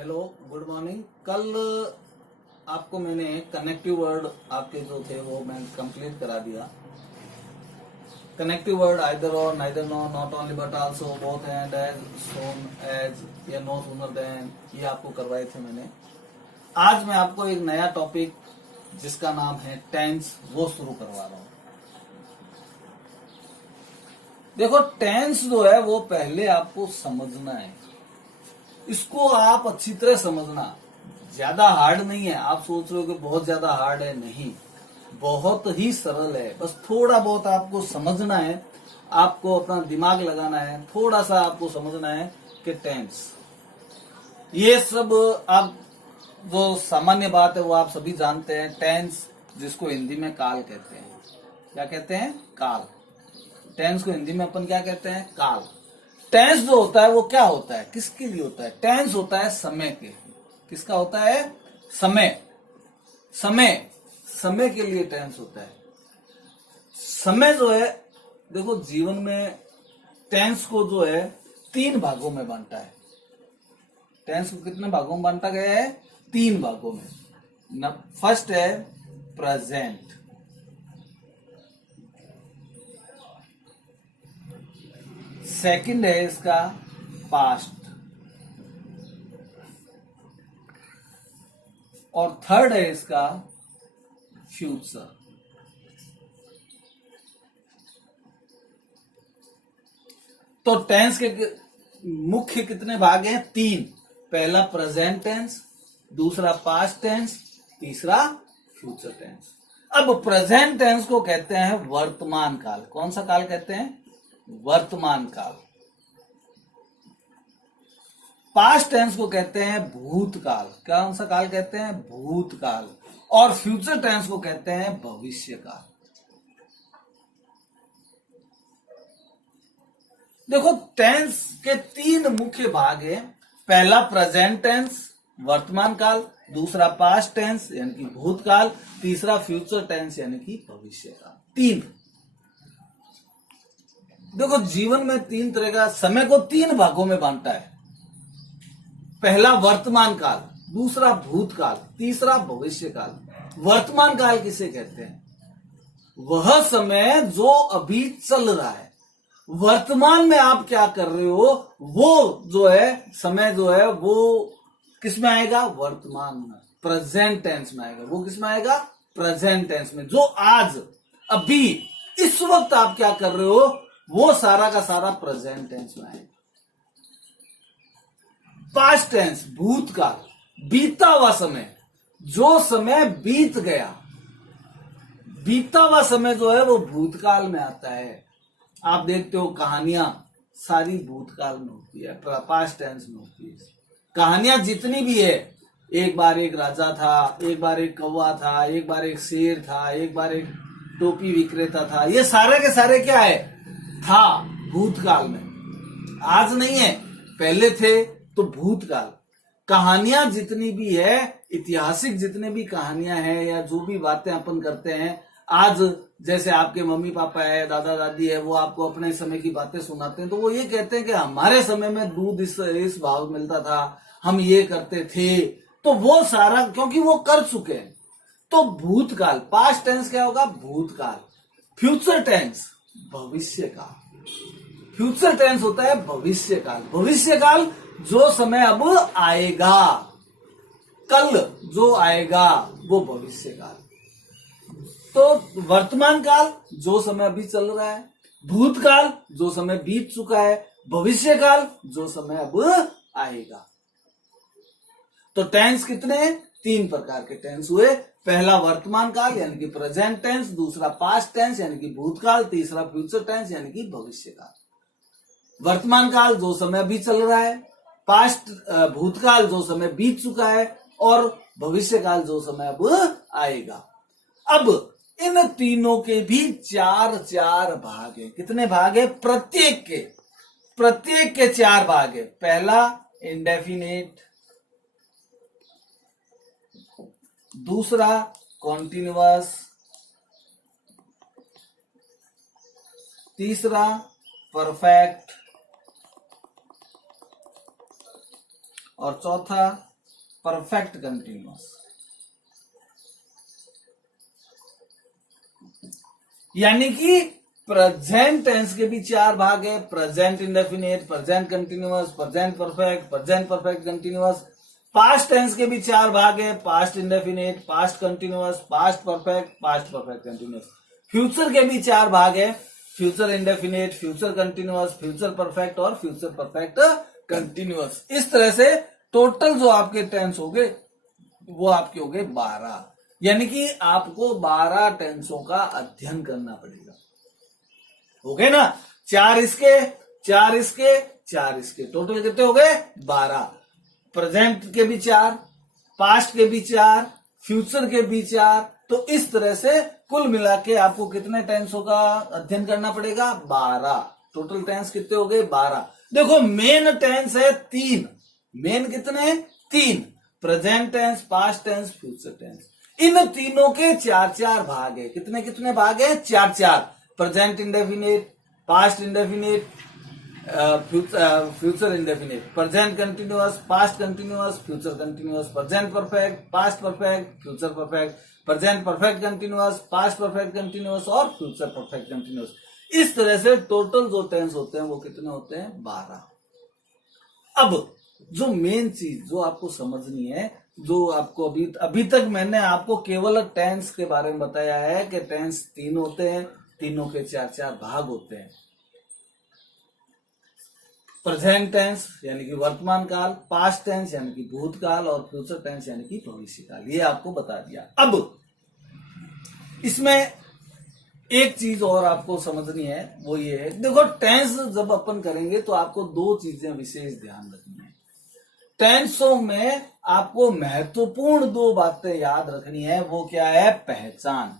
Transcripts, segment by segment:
Hello, good morning. कल आपको मैंने कनेक्टिव वर्ड आपके जो थे वो मैं कंप्लीट करा दिया। Connective word either or, neither nor, not only but also, both and, as, soon as, या नो सूनर देन, ये आपको करवाए थे मैंने। आज मैं आपको एक नया टॉपिक जिसका नाम है टेंस, वो शुरू करवा रहा हूं। देखो, टेंस जो है वो पहले आपको समझना है। इसको आप अच्छी तरह समझना। ज्यादा हार्ड नहीं है। आप सोच रहे हो कि बहुत ज्यादा हार्ड है, नहीं, बहुत ही सरल है। बस थोड़ा बहुत आपको समझना है, आपको अपना दिमाग लगाना है, थोड़ा सा आपको समझना है कि टेंस, ये सब आप जो सामान्य बात है वो आप सभी जानते हैं। टेंस जिसको हिंदी में काल कहते हैं। क्या कहते हैं? काल। टेंस को हिंदी में अपन क्या कहते हैं? काल। टेंस जो होता है वो क्या होता है, किसके लिए होता है? टेंस होता है समय के। किसका होता है? समय। समय समय के लिए टेंस होता है। समय जो है, देखो जीवन में टेंस को जो है 3 भागों में बांटा है। टेंस को कितने भागों में बांटा गया है? 3 भागों में। फर्स्ट है प्रेजेंट, सेकंड है इसका पास्ट, और थर्ड है इसका फ्यूचर। तो टेंस के मुख्य कितने भाग हैं? 3। पहला प्रेजेंट टेंस, दूसरा पास्ट टेंस, तीसरा फ्यूचर टेंस। अब प्रेजेंट टेंस को कहते हैं वर्तमान काल। कौन सा काल कहते हैं? वर्तमान काल। पास्ट टेंस को कहते हैं भूतकाल। कौन सा काल कहते हैं? भूतकाल। और फ्यूचर टेंस को कहते हैं भविष्य काल। देखो, टेंस के 3 मुख्य भाग हैं। पहला प्रेजेंट टेंस, वर्तमान काल, दूसरा पास्ट टेंस यानी कि भूतकाल, तीसरा फ्यूचर टेंस यानी कि भविष्य काल। 3। देखो, जीवन में 3 तरह का समय को 3 भागों में बांटा है। पहला वर्तमान काल, दूसरा भूतकाल, तीसरा भविष्य काल। वर्तमान काल किसे कहते हैं? वह समय जो अभी चल रहा है। वर्तमान में आप क्या कर रहे हो, वो जो है समय जो है वो किस में आएगा? वर्तमान में, प्रेजेंट टेंस में आएगा। वो किस में आएगा? प्रेजेंट टेंस में। जो आज, अभी, इस वक्त आप क्या कर रहे हो, वो सारा का सारा प्रेजेंट टेंस में आएगा। पास्ट टेंस, भूतकाल, बीता हुआ समय, जो समय बीत गया। बीता हुआ समय जो है वो भूतकाल में आता है। आप देखते हो कहानियां सारी भूतकाल में होती है, पास्ट टेंस में होती है। कहानियां जितनी भी है, एक बार एक राजा था, एक बार एक कौवा था, एक बार एक शेर था, एक बार एक टोपी विक्रेता था, ये सारे के सारे क्या है? था भूतकाल में। आज नहीं है, पहले थे, तो भूतकाल। कहानियां जितनी भी है, ऐतिहासिक जितने भी कहानियां हैं या जो भी बातें अपन करते हैं, आज जैसे आपके मम्मी पापा है, दादा दादी है, वो आपको अपने समय की बातें सुनाते हैं, तो वो ये कहते हैं कि हमारे समय में दूध इस भाव मिलता था, हम ये करते थे। तो वो सारा, क्योंकि वो कर चुके हैं, तो भूतकाल। पास्ट टेंस क्या होगा? भूतकाल। फ्यूचर टेंस, भविष्य काल। फ्यूचर टेंस होता है भविष्य काल। भविष्य काल जो समय अब आएगा, कल जो आएगा, वो भविष्य काल। तो वर्तमान काल जो समय अभी चल रहा है, भूतकाल जो समय बीत चुका है, भविष्य काल जो समय अब आएगा। तो टेंस कितने? 3 प्रकार के टेंस हुए। पहला वर्तमान काल यानी कि प्रेजेंट टेंस, दूसरा पास्ट टेंस यानी कि भूतकाल, तीसरा फ्यूचर टेंस यानी कि भविष्य काल। वर्तमान काल जो समय अभी चल रहा है, पास्ट भूतकाल जो समय बीत चुका है, और भविष्य काल जो समय अब आएगा। अब इन तीनों के भी 4 भाग है। कितने भाग है? प्रत्येक के 4 भाग है। पहला इंडेफिनेट, दूसरा कॉन्टिन्यूअस, तीसरा परफेक्ट, और चौथा परफेक्ट कंटिन्यूअस। यानी कि प्रेजेंट टेंस के भी चार भाग है, present indefinite, present continuous, present perfect continuous. Past tense के भी चार भाग है, past indefinite, past continuous, past perfect continuous. Future के भी चार भाग है, future indefinite, future continuous, future perfect और फ्यूचर परफेक्ट कंटिन्यूअस। इस तरह से टोटल जो आपके टेंस हो गए वो आपके हो गए 12। यानी कि आपको 12 टेंसों का अध्ययन करना पड़ेगा। हो गए ना, चार इसके, टोटल कितने हो गए 12। प्रेजेंट के भी चार, पास्ट के भी चार, फ्यूचर के भी चार। तो इस तरह से कुल मिला के आपको कितने टेंसों का अध्ययन करना पड़ेगा 12। टोटल टेंस कितने हो गए 12। देखो मेन टेंस है 3। मेन कितने 3, present tense, past tense, future tense. इन तीनों के चार भाग है। कितने भाग है 4। Present indefinite, past indefinite, future indefinite, present continuous, past continuous, future continuous, present perfect, past perfect, future perfect, present perfect continuous, past perfect continuous और फ्यूचर परफेक्ट कंटिन्यूअस। इस तरह से टोटल जो टेंस होते हैं वो कितने होते हैं 12। अब जो मेन चीज जो आपको समझनी है, जो आपको अभी तक मैंने आपको केवल टेंस के बारे में बताया है कि टेंस 3 होते हैं, तीनों के 4 भाग होते हैं। प्रेजेंट टेंस यानी कि वर्तमान काल, पास्ट टेंस यानी कि भूतकाल और फ्यूचर टेंस यानी कि भविष्य काल। ये आपको बता दिया। अब इसमें एक चीज और आपको समझनी है, वो ये है, देखो टेंस जब अपन करेंगे तो आपको 2 चीजें विशेष ध्यान रखनी है। टेंसों में आपको महत्वपूर्ण 2 बातें याद रखनी है। वो क्या है, पहचान,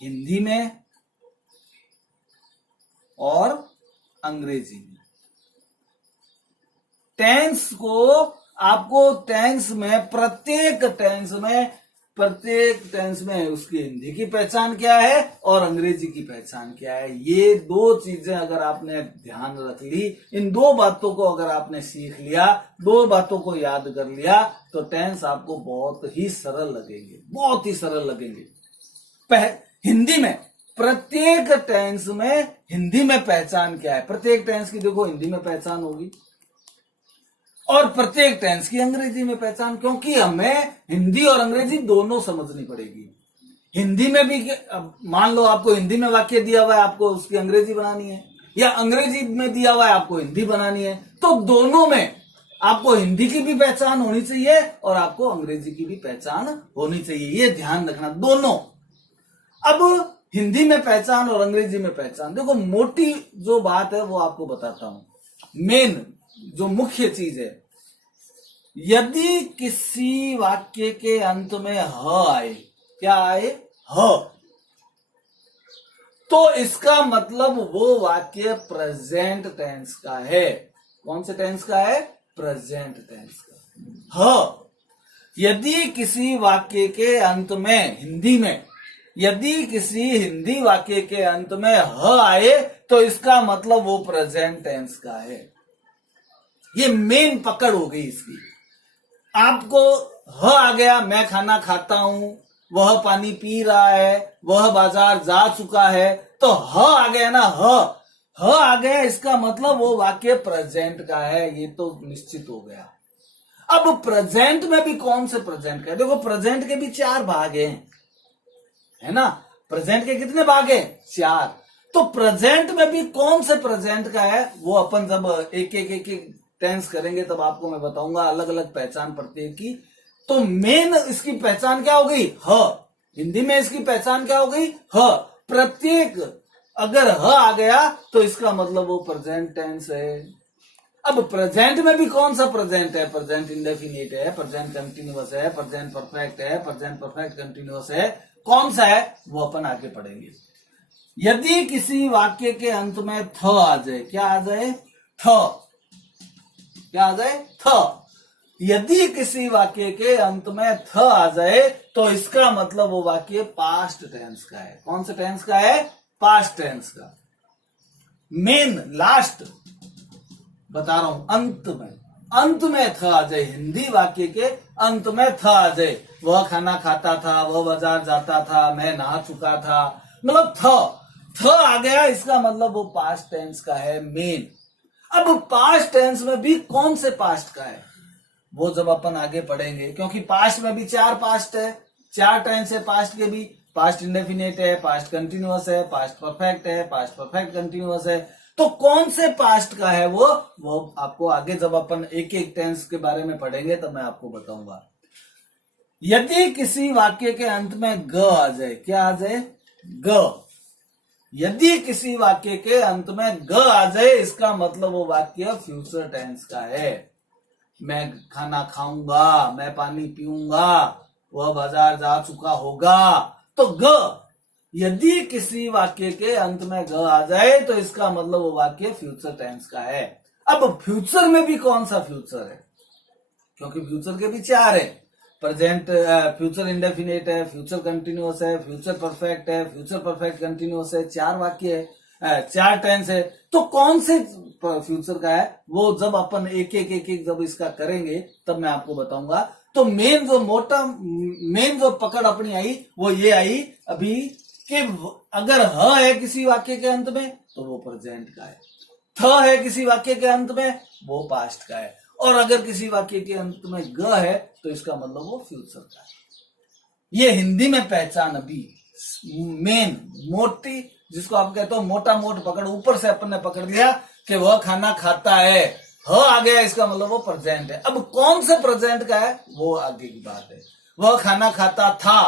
हिंदी में और अंग्रेजी में। टेंस को आपको टेंस में प्रत्येक टेंस में उसकी हिंदी की पहचान क्या है और अंग्रेजी की पहचान क्या है। ये 2 चीजें अगर आपने ध्यान रख ली, इन 2 बातों को अगर आपने सीख लिया, 2 बातों को याद कर लिया, तो टेंस आपको बहुत ही सरल लगेंगे। हिंदी में प्रत्येक टेंस में हिंदी में पहचान क्या है, प्रत्येक टेंस की देखो हिंदी में पहचान होगी और प्रत्येक टेंस की अंग्रेजी में पहचान, क्योंकि हमें हिंदी और अंग्रेजी दोनों समझनी पड़ेगी। हिंदी में भी मान लो आपको हिंदी में वाक्य दिया हुआ है, आपको उसकी अंग्रेजी बनानी है, या अंग्रेजी में दिया हुआ है आपको हिंदी बनानी है, तो दोनों में आपको हिंदी की भी पहचान होनी चाहिए और आपको अंग्रेजी की भी पहचान होनी चाहिए। ये ध्यान रखना दोनों। अब हिंदी में पहचान और अंग्रेजी में पहचान, देखो मोटी जो बात है वो आपको बताता हूं। मेन जो मुख्य चीज है, यदि किसी वाक्य के अंत में ह आए, क्या आए, ह, तो इसका मतलब वो वाक्य प्रेजेंट टेंस का है। कौन से टेंस का है, प्रेजेंट टेंस का। ह, यदि किसी वाक्य के अंत में हिंदी में, यदि किसी हिंदी वाक्य के अंत में ह आए तो इसका मतलब वो प्रेजेंट टेंस का है। ये मेन पकड़ हो गई इसकी। आपको ह आ गया, मैं खाना खाता हूं, वह पानी पी रहा है, वह बाजार जा चुका है, तो ह आ गया ना, ह आ गया, इसका मतलब वो वाक्य प्रेजेंट का है। ये तो निश्चित हो गया। अब प्रेजेंट में भी कौन से प्रेजेंट का है, देखो प्रेजेंट के भी 4 भाग हैं, है ना। प्रेजेंट के कितने भाग हैं, 4। तो प्रेजेंट में भी कौन से प्रेजेंट का है, वो अपन जब एक टेंस करेंगे तब आपको मैं बताऊंगा अलग अलग पहचान प्रत्येक की। तो मेन इसकी पहचान क्या हो गई, ह। हिंदी में इसकी पहचान क्या हो गई, ह। प्रत्येक अगर ह आ गया तो इसका मतलब वो प्रेजेंट टेंस है। अब प्रेजेंट में भी कौन सा प्रेजेंट है, प्रेजेंट इंडेफिनिट है, प्रेजेंट कंटिन्यूअस है, प्रेजेंट परफेक्ट है, प्रेजेंट परफेक्ट कंटिन्यूअस है। कौन सा है वो अपन आगे पढ़ेंगे। यदि किसी वाक्य के अंत में थ आ जाए, क्या आ जाए, थ, क्या आ जाए, थ। यदि किसी वाक्य के अंत में थ आ जाए तो इसका मतलब वो वाक्य पास्ट टेंस का है। कौन से टेंस का है, पास्ट टेंस का। मेन लास्ट बता रहा हूं, अंत में थ आ जाए, हिंदी वाक्य के अंत में थ आ जाए। वह खाना खाता था, वह बाजार जाता था, मैं नहा चुका था, मतलब थ आ गया, इसका मतलब वो पास्ट टेंस का है मेन। अब पास्ट टेंस में भी कौन से पास्ट का है वो जब अपन आगे पढ़ेंगे, क्योंकि पास्ट में भी 4 पास्ट है, 4 टेंस है पास्ट के भी। पास्ट इंडेफिनिट है, पास्ट कंटिन्यूअस है, पास्ट परफेक्ट है, पास्ट परफेक्ट कंटिन्यूअस है। तो कौन से पास्ट का है वो आपको आगे जब अपन एक एक टेंस के बारे में पढ़ेंगे तब मैं आपको बताऊंगा। यदि किसी वाक्य के अंत में ग आ जाए, क्या आ जाए? ग। यदि किसी वाक्य के अंत में ग आ जाए, इसका मतलब वो वाक्य फ्यूचर टेंस का है। मैं खाना खाऊंगा, मैं पानी पीऊंगा, वह बाजार जा चुका होगा। तो ग, यदि किसी वाक्य के अंत में ग आ जाए तो इसका मतलब वो वाक्य फ्यूचर टेंस का है। अब फ्यूचर में भी कौन सा फ्यूचर है, क्योंकि फ्यूचर के भी 4 है। प्रेजेंट, फ्यूचर इंडेफिनिट है, फ्यूचर कंटिन्यूअस है, फ्यूचर परफेक्ट है, फ्यूचर परफेक्ट कंटिन्यूअस है, 4 वाक्य है, 4 टेंस है। तो कौन से फ्यूचर का है वो जब अपन एक एक जब इसका करेंगे तब मैं आपको बताऊंगा। तो मेन जो पकड़ अपनी आई वो ये आई अभी कि अगर ह है किसी वाक्य के अंत में तो वो प्रेजेंट का है, थ है किसी वाक्य के अंत में वो पास्ट का है, और अगर किसी वाक्य के अंत में ग है तो इसका मतलब वो फ्यूचर का है। ये हिंदी में पहचान अभी मेन मोटी, जिसको आप कहते हो मोटा मोट पकड़, ऊपर से अपन ने पकड़ लिया कि वह खाना खाता है, ह आ गया, इसका मतलब वो प्रेजेंट है। अब कौन से प्रेजेंट का है वो आगे की बात है। वह खाना खाता था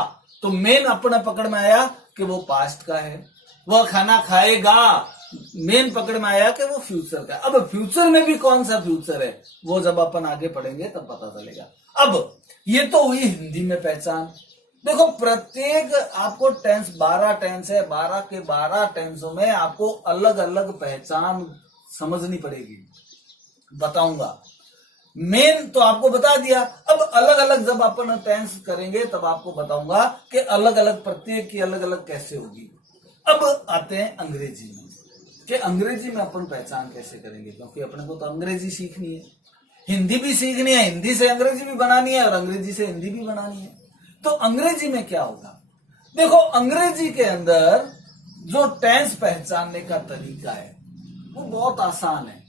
तो मेन अपने पकड़ में आया कि वो पास्ट का है। वह खाना खाएगा, मेन पकड़ में आया कि वो फ्यूचर का। अब फ्यूचर में भी कौन सा फ्यूचर है वो जब अपन आगे पढ़ेंगे तब पता चलेगा। अब ये तो हुई हिंदी में पहचान। देखो प्रत्येक आपको टेंस 12 टेंस है, 12 के 12 टेंसों में आपको अलग अलग पहचान समझनी पड़ेगी, बताऊंगा। मेन तो आपको बता दिया, अब अलग अलग जब अपन टेंस करेंगे तब आपको बताऊंगा कि अलग अलग प्रत्येक की अलग अलग कैसे होगी। अब आते हैं अंग्रेजी में, कि अंग्रेजी में अपन पहचान कैसे करेंगे, क्योंकि अपने को तो अंग्रेजी सीखनी है, हिंदी भी सीखनी है, हिंदी से अंग्रेजी भी बनानी है और अंग्रेजी से हिंदी भी बनानी है। तो अंग्रेजी में क्या होगा? देखो अंग्रेजी के अंदर जो टेंस पहचानने का तरीका है वो बहुत आसान है।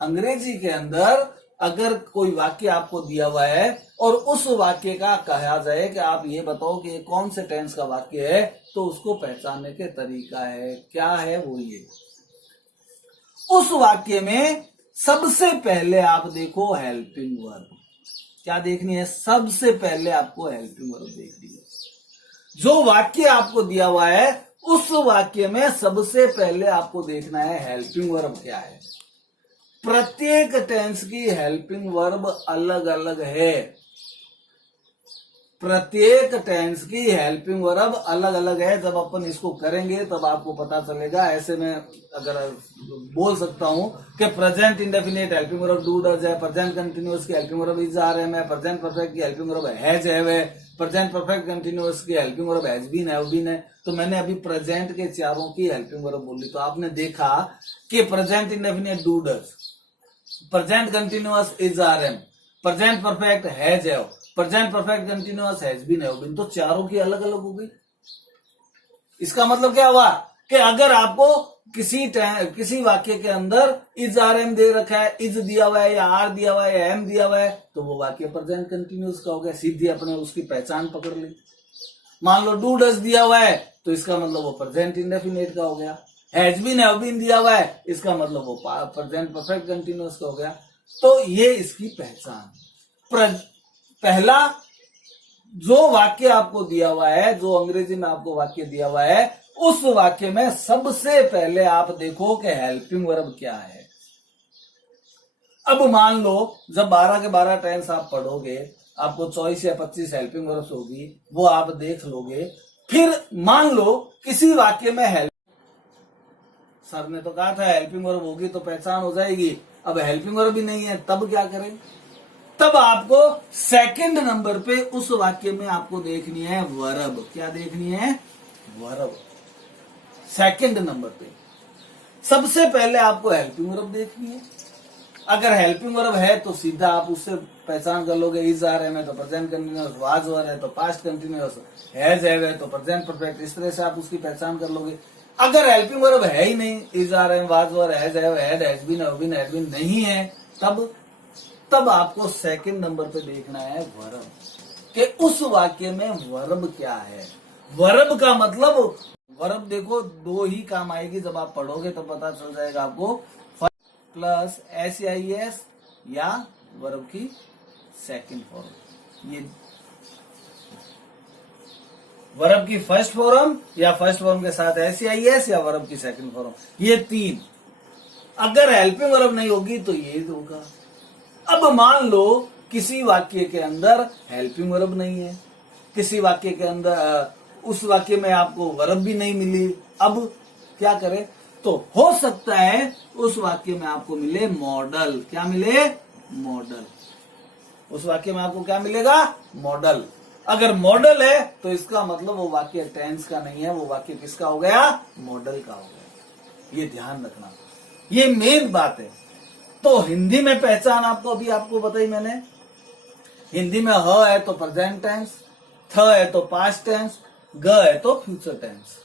अंग्रेजी के अंदर अगर कोई वाक्य आपको दिया हुआ है और उस वाक्य का कहा जाए कि आप ये बताओ कि ये कौन से टेंस का वाक्य है, तो उसको पहचानने के तरीका है क्या है वो ये, उस वाक्य में सबसे पहले आप देखो हेल्पिंग वर्ब। क्या देखनी है? सबसे पहले आपको हेल्पिंग वर्ब देखनी है। जो वाक्य आपको दिया हुआ है उस वाक्य में सबसे पहले आपको देखना है हेल्पिंग वर्ब क्या है। प्रत्येक टेंस की हेल्पिंग वर्ब अलग अलग है, प्रत्येक टेंस की हेल्पिंग वर्ब अलग अलग है। जब अपन इसको करेंगे तब आपको पता चलेगा। ऐसे में अगर बोल सकता हूं कि present indefinite helping verb do does है, प्रेजेंट कंटिन्यूअस की helping verb is are am है, प्रेजेंट परफेक्ट की हेल्पिंग वर्ब हैज हैव है, प्रेजेंट परफेक्ट कंटिन्यूअस की helping verb has been have been है। तो मैंने अभी प्रेजेंट के चारों की हेल्पिंग वर्ब बोली, तो आपने देखा कि present indefinite do does, present continuous is are am, present perfect has have, present perfect continuous has been have been. तो चारों की अलग अलग हो गई। इसका मतलब क्या हुआ कि अगर आपको किसी वाक्य के अंदर इज आर एम दे रखा है, इज दिया हुआ है या आर दिया हुआ है या एम दिया हुआ है, तो वो वाक्य प्रेजेंट कंटिन्यूअस का हो गया। सीधी अपने उसकी पहचान पकड़ ली। मान लो डू डज दिया हुआ है तो इसका मतलब वो प्रेजेंट इंडेफिनिट का हो गया। हैज बीन हैव बीन दिया हुआ है, इसका मतलब वो प्रेजेंट परफेक्ट कंटिन्यूअस का हो गया। तो ये इसकी पहचान। पहला जो वाक्य आपको दिया हुआ है, जो अंग्रेजी में आपको वाक्य दिया हुआ है, उस वाक्य में सबसे पहले आप देखो कि हेल्पिंग वर्ब क्या है। अब मान लो जब 12 के 12 टेंस आप पढ़ोगे, आपको 24 या 25 हेल्पिंग वर्ब्स होगी, वो आप देख लोगे। फिर मान लो किसी वाक्य में सर ने तो कहा था हेल्पिंग वर्ब होगी तो पहचान हो जाएगी, अब हेल्पिंग वर्ब भी नहीं है, तब क्या करें? तब आपको सेकंड नंबर पे उस वाक्य में आपको देखनी है वर्ब। क्या देखनी है? वर्ब। सेकंड नंबर पे सबसे पहले आपको हेल्पिंग वर्ब देखनी है। अगर हेल्पिंग वर्ब है तो सीधा आप उससे पहचान कर लोगे, इज आर एम है तो प्रेजेंट कंटिन्यूअस, वाज वर है तो पास्ट कंटिन्यूअस, हैज हैव है तो प्रेजेंट परफेक्ट, इस तरह से आप उसकी पहचान कर लोगे। अगर हेल्पिंग वर्ब है ही नहीं, is are am, was were, has have, had, has been, have been, had been नहीं है, तब आपको सेकंड नंबर पे देखना है वर्ब, कि उस वाक्य में वर्ब क्या है। वर्ब का मतलब, वर्ब देखो दो ही काम आएगी, जब आप पढ़ोगे तो पता चल जाएगा आपको, प्लस SEIS या वर्ब की सेकंड फॉर्म। ये वर्ब की फर्स्ट फॉर्म या फर्स्ट फॉर्म के साथ SEIS या वर्ब की सेकंड फॉर्म, ये तीन। अगर हेल्पिंग वर्ब नहीं होगी तो ये होगा। अब मान लो किसी वाक्य के अंदर हेल्पिंग वर्ब नहीं है, किसी वाक्य के अंदर उस वाक्य में आपको वर्ब भी नहीं मिली, अब क्या करें? तो हो सकता है उस वाक्य में आपको मिले मॉडल। क्या मिले? मॉडल। उस वाक्य में आपको क्या मिलेगा? मॉडल। अगर मॉडल है तो इसका मतलब वो वाक्य टेंस का नहीं है, वो वाक्य किसका हो गया? मॉडल का हो गया। ये ध्यान रखना, ये मेन बात है। तो हिंदी में पहचान आपको बताई मैंने। हिंदी में ह है तो प्रेजेंट टेंस, थ है तो पास्ट टेंस, ग है तो फ्यूचर टेंस।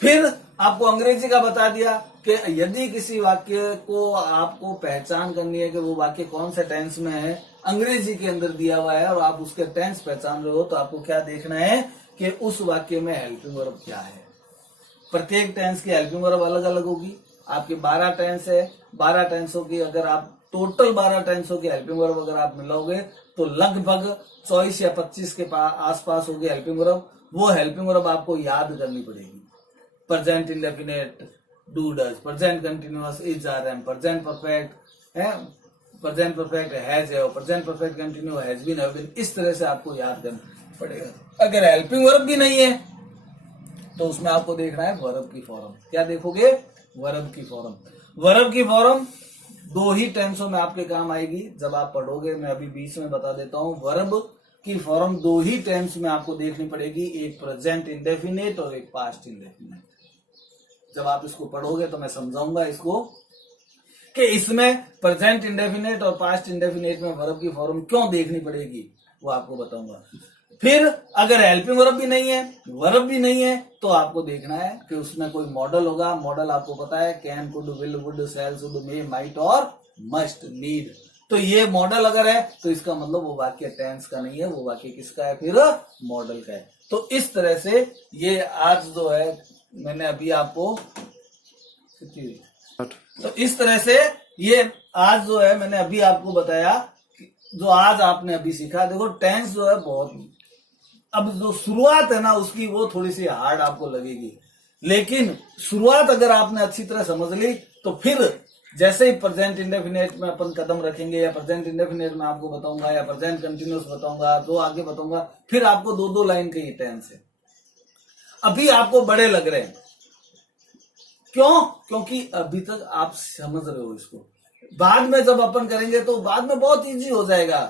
फिर आपको अंग्रेजी का बता दिया कि यदि किसी वाक्य को आपको पहचान करनी है कि वो वाक्य कौन से टेंस में है, अंग्रेजी के अंदर दिया हुआ है और आप उसके टेंस पहचान रहे हो, तो आपको क्या देखना है कि उस वाक्य में हेल्पिंग वर्ब क्या है। प्रत्येक टेंस की हेल्पिंग वर्ब अलग अलग होगी। आपके 12 टेंस है, 12 टेंसों की अगर आप टोटल 12 टेंसों की हेल्पिंग वर्ब अगर आप मिलाओगे तो लगभग 24 या 25 के आसपास होगी हेल्पिंग वर्ब। वो हेल्पिंग वर्ब आपको याद करनी पड़ेगी। Present indefinite, do does, present continuous, is are am, present perfect है, प्रेजेंट परफेक्ट हैज है, present perfect continue has been, have been, इस तरह से आपको याद करना पड़ेगा। अगर हेल्पिंग वर्ब भी नहीं है तो उसमें आपको देखना है वर्ब की फॉर्म। क्या देखोगे? वर्ब की फॉर्म। वर्ब की फॉर्म दो ही टेंसों में आपके काम आएगी जब आप पढ़ोगे। मैं अभी बीच में बता देता हूं, वर्ब की फॉर्म दो ही टेंस में आपको देखनी पड़ेगी, एक प्रेजेंट इंडेफिनिट और एक पास्ट इंडेफिनिट। जब आप इसको पढ़ोगे तो मैं समझाऊंगा इसको कि इसमें प्रेजेंट इंडेफिनिट और पास्ट इंडेफिनिट में वर्ब की फॉर्म क्यों देखनी पड़ेगी, वो आपको बताऊंगा। फिर अगर हेल्पिंग वर्ब भी नहीं है, वर्ब भी नहीं है, तो आपको देखना है कि उसमें कोई मॉडल होगा। मॉडल आपको पता है, can, could, will, would, shall, should, may, might और मस्ट, नीड। तो ये मॉडल अगर है तो इसका मतलब वो वाक्य टेंस का नहीं है, वो वाक्य किसका है? फिर मॉडल का है। तो इस तरह से ये आज जो है मैंने अभी आपको, तो इस तरह से ये आज जो है मैंने अभी आपको बताया, जो आज आपने अभी सीखा। देखो टेंस जो है बहुत, अब जो शुरुआत है ना उसकी वो थोड़ी सी हार्ड आपको लगेगी, लेकिन शुरुआत अगर आपने अच्छी तरह समझ ली तो फिर जैसे ही प्रेजेंट इंडेफिनिट में अपन कदम रखेंगे, या प्रेजेंट इंडेफिनिट में आपको बताऊंगा, या प्रेजेंट कंटिन्यूअस बताऊंगा, जो आगे बताऊंगा, फिर आपको दो दो लाइन के ही टेंस है। अभी आपको बड़े लग रहे हैं, क्यों? क्योंकि अभी तक आप समझ रहे हो इसको। बाद में जब अपन करेंगे तो बाद में बहुत इजी हो जाएगा।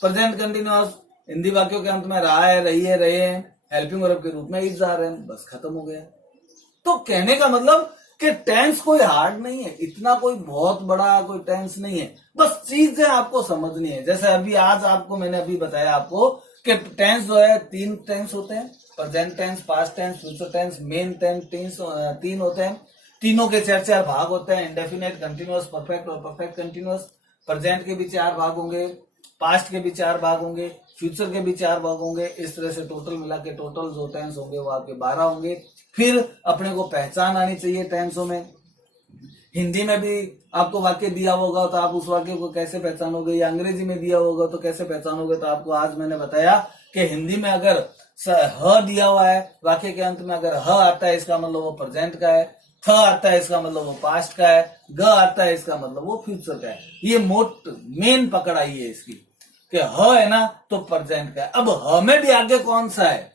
प्रेजेंट कंटिन्यूअस हिंदी वाक्यों के अंत में रहा है, रही है, रहे हैं, हेल्पिंग वर्ब के रूप में इज आ रहे हैं, बस खत्म हो गया। तो कहने का मतलब कि टेंस कोई हार्ड नहीं है, इतना कोई बहुत बड़ा कोई टेंस नहीं है, बस चीजें आपको समझनी है। जैसे अभी आज आपको मैंने अभी बताया आपको कि टेंस जो है 3 टेंस होते हैं, present tense, past tense, future tense, main tense 3 होते हैं। तीनों के 4 भाग होते हैं, इंडेफिनिट, कंटिन्यूअस, परफेक्ट और परफेक्ट कंटिन्यूअस। प्रेजेंट के भी 4 भाग होंगे, पास्ट के भी 4 भाग होंगे, फ्यूचर के भी 4 भाग होंगे। इस तरह से टोटल मिला के टोटल जो टेंस होंगे वो आपके 12 होंगे। फिर अपने को पहचान आनी चाहिए टेंसों में। हिंदी में भी आपको वाक्य दिया होगा तो आप उस वाक्य को कैसे पहचानोगे, या अंग्रेजी में दिया होगा तो कैसे पहचानोगे। तो आपको आज मैंने बताया कि हिंदी में अगर ह दिया हुआ है, वाक्य के अंत में अगर ह आता है इसका मतलब वो प्रेजेंट का है, थ आता है इसका मतलब वो पास्ट का है, ग आता है इसका मतलब वो फ्यूचर का है। ये मेन पकड़ आई है इसकी कि ह है ना तो प्रेजेंट का है। अब ह में भी आगे कौन सा है?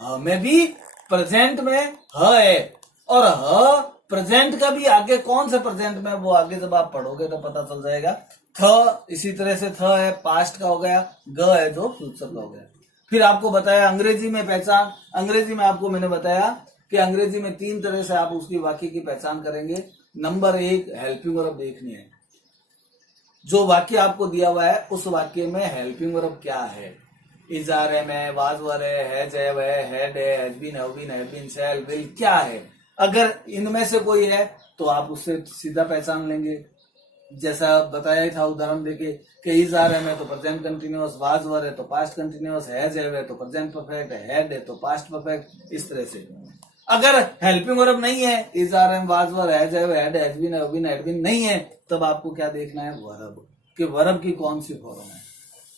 ह में भी प्रेजेंट में ह है, और ह प्रेजेंट का भी आगे कौन सा प्रेजेंट में, वो आगे जब आप पढ़ोगे तो पता चल जाएगा। थ इसी तरह से थ है, पास्ट का हो गया, ग है जो फ्यूचर का हो गया। फिर आपको बताया अंग्रेजी में पहचान। अंग्रेजी में आपको मैंने बताया कि अंग्रेजी में 3 तरह से आप उसकी वाक्य की पहचान करेंगे। नंबर 1, हेल्पिंग वर्ब देखनी है। जो वाक्य आपको दिया हुआ है उस वाक्य में हेल्पिंग वर्ब क्या है, इज आर एम है, वाज वर है जैव है, हैड है, has been, have been, shall, will, क्या है। अगर इनमें से कोई है तो आप उससे सीधा पहचान लेंगे। जैसा बताया ही था उदाहरण देके कि इज आर एम है तो प्रेजेंट कंटिन्यूअस, वाज वर है तो पास्ट कंटिन्यूअस, हैज है तो प्रेजेंट परफेक्ट, हैड है तो पास्ट परफेक्ट, इस तरह से। अगर हेल्पिंग वर्ब नहीं है, is are am, was were, has been, had been नहीं है, तब आपको क्या देखना है, वर्ब, कि वर्ब की कौन सी फॉर्म है।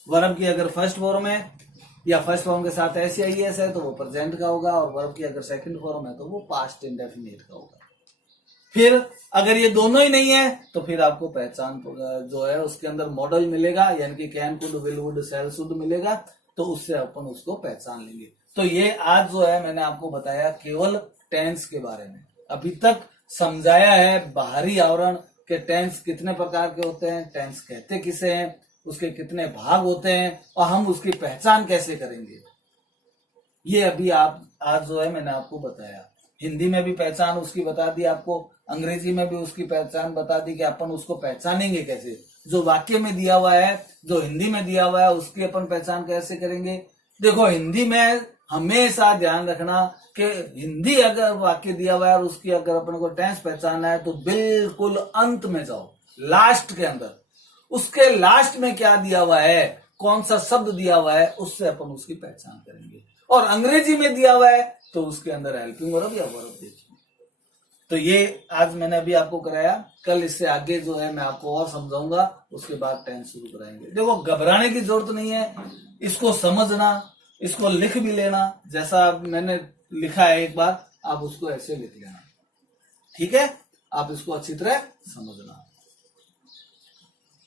वर्ब की अगर फर्स्ट फॉर्म है या फर्स्ट फॉर्म के साथ एस या ईएस है तो वो प्रेजेंट का होगा, और वर्ब की अगर सेकंड फॉर्म है तो वो पास्ट इंडेफिनिट का होगा। फिर अगर ये दोनों ही नहीं है तो फिर आपको पहचान जो है उसके अंदर मॉडल मिलेगा, यानी कि can, could, will, would, shall, should मिलेगा, तो उससे अपन उसको पहचान लेंगे। तो ये आज जो है मैंने आपको बताया केवल टेंस के बारे में। अभी तक समझाया है बाहरी आवरण के टेंस कितने प्रकार के होते हैं, टेंस कहते किसे हैं, उसके कितने भाग होते हैं, और हम उसकी पहचान कैसे करेंगे, ये अभी आप आज जो है मैंने आपको बताया। हिंदी में भी पहचान उसकी बता दी आपको, अंग्रेजी में भी उसकी पहचान बता दी कि अपन उसको पहचानेंगे कैसे। जो वाक्य में दिया हुआ है, जो हिंदी में दिया हुआ है, उसकी अपन पहचान कैसे करेंगे। देखो हिंदी में हमेशा ध्यान रखना कि हिंदी अगर वाक्य दिया हुआ है और उसकी अगर अपन को टेंस पहचानना है तो बिल्कुल अंत में जाओ, लास्ट के अंदर, उसके लास्ट में क्या दिया हुआ है, कौन सा शब्द दिया हुआ है, उससे अपन उसकी पहचान करेंगे। और अंग्रेजी में दिया हुआ है तो उसके अंदर हेल्पिंग वर्ब या वर्ब देखिए। तो ये आज मैंने अभी आपको कराया, कल इससे आगे जो है मैं आपको और समझाऊंगा, उसके बाद टेंस शुरू कराएंगे। देखो घबराने की जरूरत नहीं है, इसको समझना, इसको लिख भी लेना, जैसा मैंने लिखा है एक बार आप उसको ऐसे लिख लेना, ठीक है। आप इसको अच्छी तरह समझना।